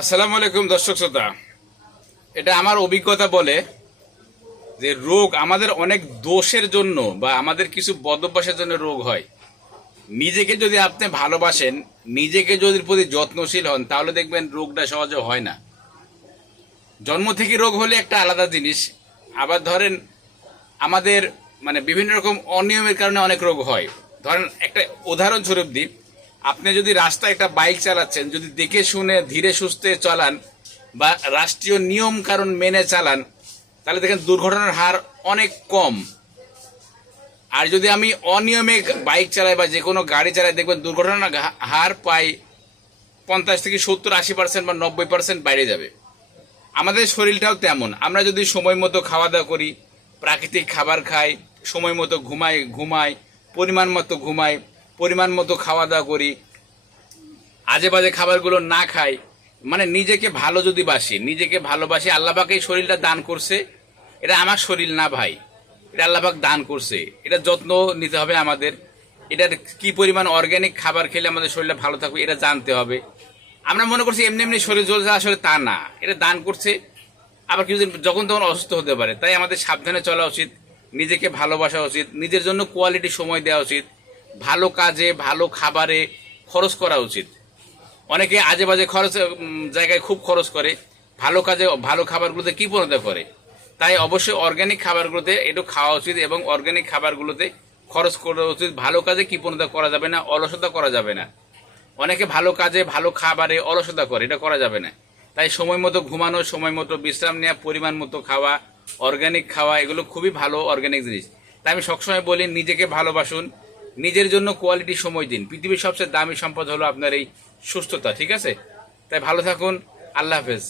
আসসালামু আলাইকুম দর্শক শ্রোতা। এটা আমার অভিজ্ঞতা বলে যে রোগ আমাদের অনেক দোষের জন্য বা আমাদের কিছু বদভ্যাসের জন্য রোগ হয়। নিজেকে যদি আপনি ভালোবাসেন, নিজেকে যদি প্রতি যত্নশীল হন, তাহলে দেখবেন রোগটা সহজে হয় না। জন্ম থেকে রোগ হলে একটা আলাদা জিনিস। আবার ধরেন আমাদের বিভিন্ন রকম অনিয়মের কারণে অনেক রোগ হয়। ধরেন একটা উদাহরণস্বরূপ দিই, আপনি যদি রাস্তায় একটা বাইক চালাচ্ছেন, যদি দেখে শুনে ধীরে সুস্থে চালান বা রাষ্ট্রীয় নিয়ম কারণ মেনে চালান, তাহলে দেখেন দুর্ঘটনার হার অনেক কম। আর যদি আমি অনিয়মে বাইক চালাই বা যে কোনো গাড়ি চালাই, দেখবেন দুর্ঘটনার হার প্রায় 50 থেকে 70-80% বা 90% বাইরে যাবে। আমাদের শরীরটাও তেমন। আমরা যদি সময় মতো খাওয়া দাওয়া করি, প্রাকৃতিক খাবার খাই, সময় মতো ঘুমাই, পরিমাণ মতো ঘুমাই, পরিমাণ মতো খাওয়া দাওয়া করি, আজে বাজে খাবারগুলো না খাই, নিজেকে ভালো যদি বাসি, নিজেকে ভালোবাসি, আল্লাহ পাক এই শরীরটা দান করছে। এটা আমার শরীর না ভাই, এটা আল্লাহ পাক দান করছে। এটা যত্ন নিতে হবে আমাদের। এটার কি পরিমাণ অর্গ্যানিক খাবার খেলে আমাদের শরীরটা ভালো থাকবে এটা জানতে হবে। আমরা মনে করছি এমনি এমনি শরীর চলছে, আসলে তা না। এটা দান করছে, আবার কিছুদিন যখন তখন অসুস্থ হতে পারে। তাই আমাদের সাবধানে চলা উচিত, নিজেকে ভালোবাসা উচিত, নিজের জন্য কোয়ালিটি সময় দেওয়া উচিত, ভালো কাজে ভালো খাবারে খরচ করা উচিত। অনেকে আজে বাজে খরচ জায়গায় খুব খরচ করে, ভালো কাজে ভালো খাবারগুলোতে কৃপণতা করে। তাই অবশ্যই অর্গ্যানিক খাবারগুলোতে একটু খাওয়া উচিত এবং অর্গ্যানিক খাবারগুলোতে খরচ করা উচিত। ভালো কাজে কৃপণতা করা যাবে না, অলসতা করা যাবে না। অনেকে ভালো কাজে ভালো খাবারে অলসতা করে, এটা করা যাবে না। তাই সময় মতো ঘুমানো, সময় মতো বিশ্রাম নেওয়া, পরিমাণ মতো খাওয়া, অর্গ্যানিক খাওয়া, এগুলো খুবই ভালো অর্গ্যানিক জিনিস। তাই আমি সবসময় বলি নিজেকে ভালোবাসুন, নিজের জন্য কোয়ালিটি সময় দিন। পৃথিবীর সবচেয়ে দামি সম্পদ হলো আপনার এই সুস্থতা, ঠিক আছে? তাই ভালো থাকুন। আল্লাহ হাফেজ।